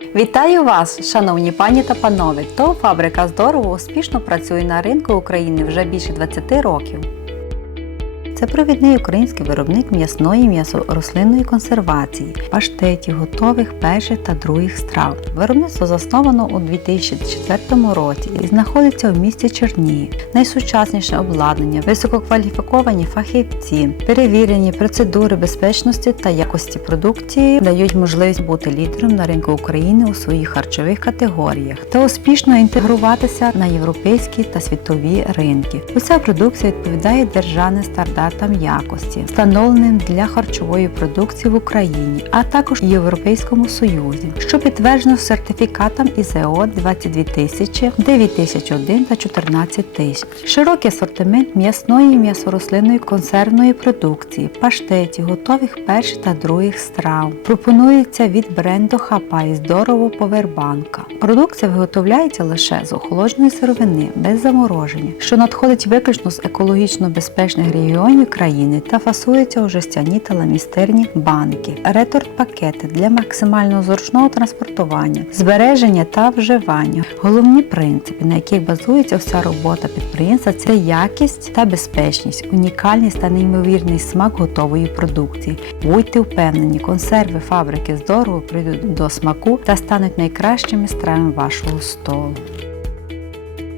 Вітаю вас, шановні пані та панове! ТОВ фабрика здорово успішно працює на ринку України вже більше 20 років. Це провідний український виробник м'ясної м'ясо-рослинної консервації, паштетів, готових перших та других страв. Виробництво засновано у 2004 році і знаходиться в місті Чернігів. Найсучасніше обладнання, висококваліфіковані фахівці, перевірені процедури безпечності та якості продукції дають можливість бути лідером на ринку України у своїх харчових категоріях та успішно інтегруватися на європейські та світові ринки. Уся продукція відповідає державним стандартам якості, встановленим для харчової продукції в Україні, а також Європейському Союзі, що підтверджено сертифікатом ІЗО 22000, 9001 та 14000. Широкий асортимент м'ясної і м'ясорослинної консервної продукції, паштетів, готових перших та других страв. Пропонується від бренду Хапай здорово повербанка. Продукція виготовляється лише з охолодженої сировини без замороження, що надходить виключно з екологічно безпечних регіонів країни та фасується у жестяні та ламістерні банки, реторт-пакети для максимально зручного транспортування, збереження та вживання. Головні принципи, на яких базується вся робота підприємства, це якість та безпечність, унікальність та неймовірний смак готової продукції. Будьте впевнені, консерви фабрики здорово прийдуть до смаку та стануть найкращими стравами вашого столу.